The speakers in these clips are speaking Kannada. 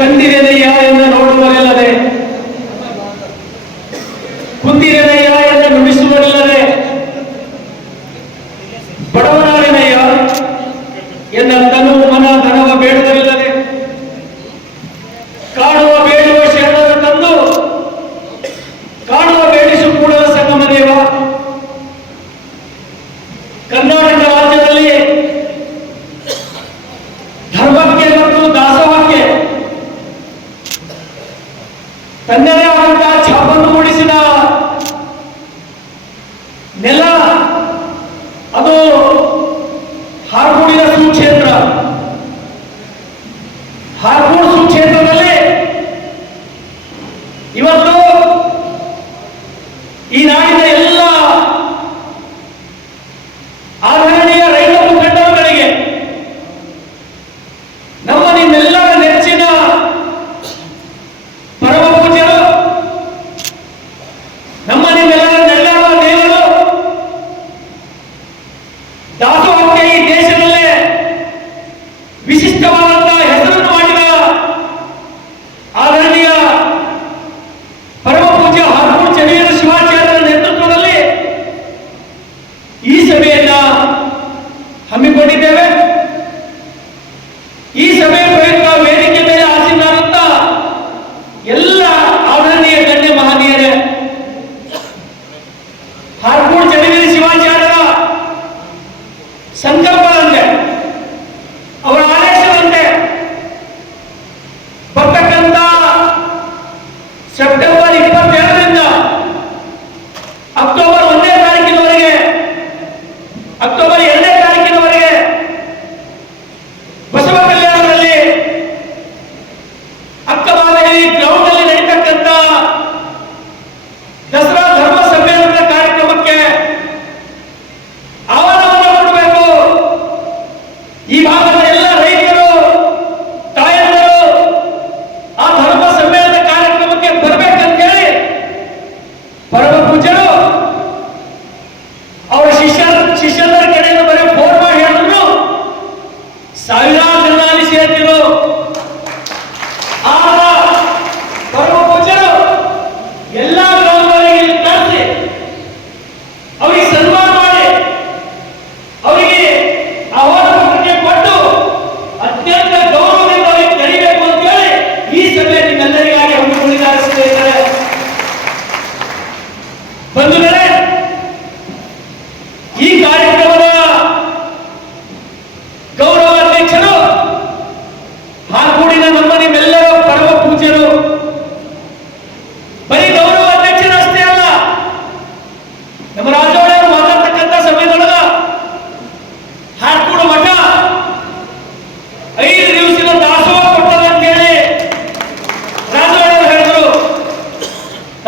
കണ്ടിരതയ എന്ന हारपुडीला सुक्षेत्र हारपूर सुक्षेत्र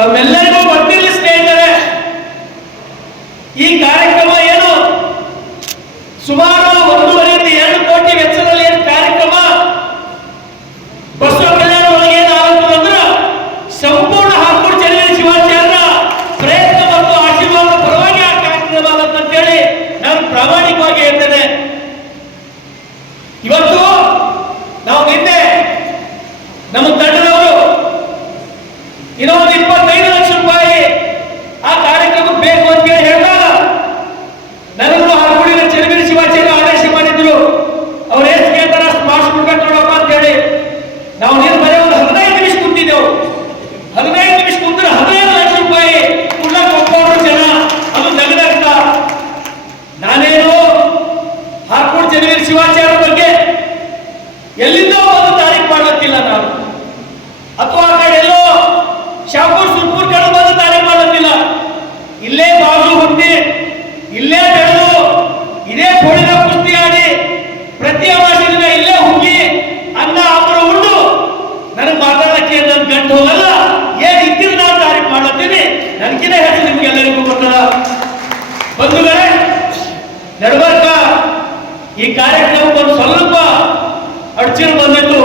ತಮ್ಮೆಲ್ಲರಿಗೂ ಒಟ್ಟಿರಿ ಸ್ನೇಹಿತರೆ ಈ ಕಾರ್ಯಕ್ರಮ ಏನು? ಸುಮಾರು ಒಂದೂವರೆಯಿಂದ ಎರಡು ಕೋಟಿ ವೆಚ್ಚದಲ್ಲಿ ಏನು ಕಾರ್ಯಕ್ರಮ? ಬಸವ ಕಲ್ಯಾಣ ಒಳಗೆ ಏನಾಗುತ್ತದೆ ಅಂದ್ರೆ ಸಂಪೂರ್ಣ ಹಾಕೂರು ಜಿಲ್ಲೆಯ ಶಿವಾಚಾರ್ಯ ಪ್ರಯತ್ನ ಮತ್ತು ಆಶೀರ್ವಾದ ಪರವಾಗಿ ಆ ಕಾರ್ಯಕ್ರಮ ಆಗುತ್ತೆ ಅಂತೇಳಿ ನಾನು ಪ್ರಾಮಾಣಿಕವಾಗಿ ಕಾರ್ಯಕ್ರಮಕ್ಕೆ ಸ್ವಲ್ಪ ಅಡಚಣೆ ಬಂದಿತ್ತು.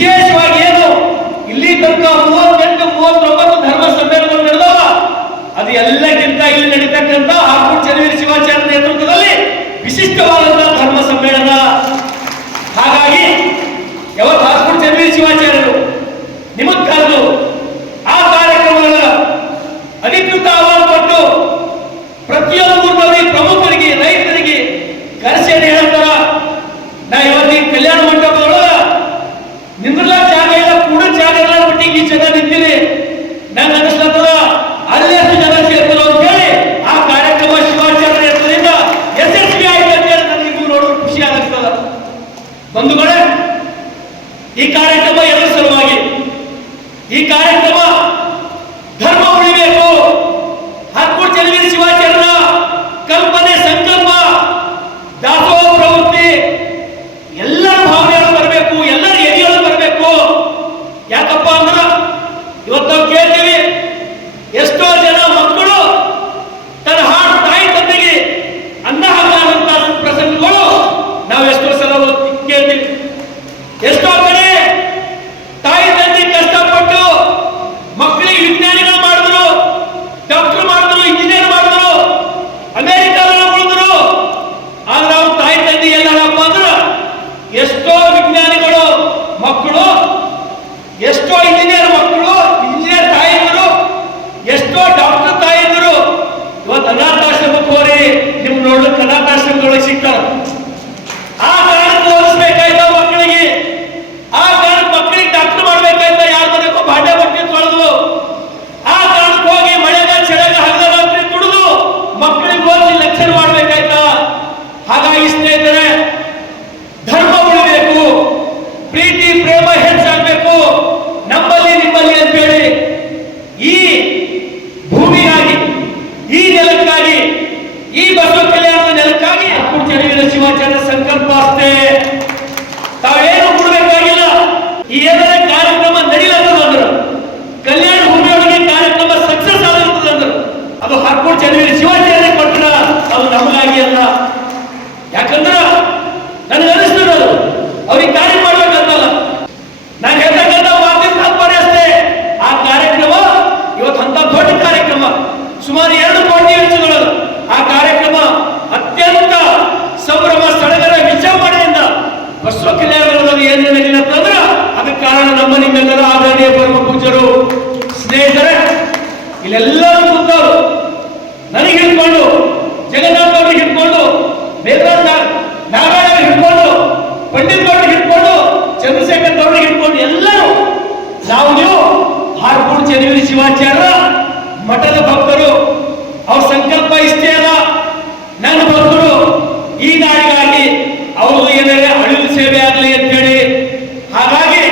Yes. ಬಂಧುಗಳೇ ಈ ಕಾರ್ಯಕ್ರಮ ಎಲ್ಲ ಸಲುವಾಗಿ. ಈ ಕಾರ್ಯಕ್ರಮ ಚಂದ್ರಗಿರಿ ಶಿವಾಚಾರ್ಯ ಕೊಟ್ಟರ ಅದು ನಮಗಾಗಿ ಅಲ್ಲ. ಯಾಕಂದ್ರೆ ಚೆನ್ನೂರಿ ಶಿವಾಚಾರ್ಯ ಮಠದ ಭಕ್ತರು, ಅವ್ರ ಸಂಕಲ್ಪ ಇಷ್ಟೇ ಅಲ್ಲ. ನನ್ನ ಭಕ್ತರು, ಈ ದಾರಿಗಾಗಿ ಅವರು ಏನಾದ್ರೆ ಅಳಿವು ಸೇವೆ ಆಗಲಿ ಅಂತೇಳಿ ಹಾಗಾಗಿ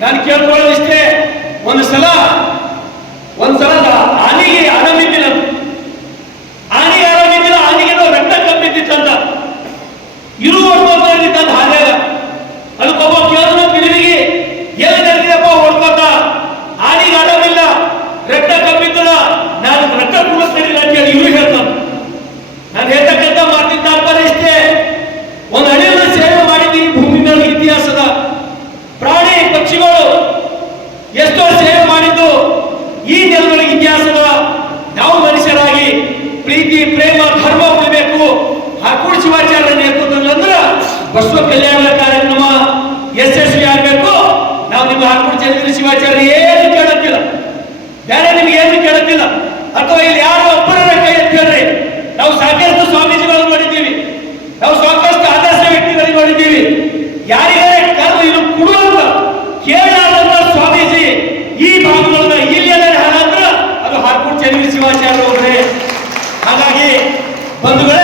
ನಾನು ಕೇಳ್ಕೊಳ್ಳೋದಿಷ್ಟೇ ಒಂದು ಸಲ ಶಿವಾಚಾರ್ಯ ಏನು ಕೇಳುತ್ತಿಲ್ಲ? ಬೇರೆ ನಿಮ್ಗೆ ಏನು ಕೇಳುತ್ತಿಲ್ಲ? ಅಥವಾ ಇಲ್ಲಿ ಯಾರು ಅಪ್ಪನ ಕೈ ಎತ್ತೇಳ್ರಿ ನಾವು ಸಾಕಷ್ಟು ಸ್ವಾಮೀಜಿಗಳನ್ನು ನೋಡಿದ್ದೀವಿ. ನಾವು ಸಾಕಷ್ಟು ಆದರ್ಶ ವ್ಯಕ್ತಿಗಳನ್ನು ನೋಡಿದ್ದೀವಿ. ಯಾರಿಗೆ ಕಾಲು ಇದು ಕುಡುವಂತ ಕೇಳಾದಂತ ಸ್ವಾಮೀಜಿ ಈ ಭಾಗದಲ್ಲ ಇಲ್ಲಿ ಹಾಳಾದ್ರೆ ಅದು ಹಾರ್ಕೋಡ್ ಶಿವಾಚಾರ್ಯ ಅವರೇ. ಹಾಗಾಗಿ ಬಂಧುಗಳೇ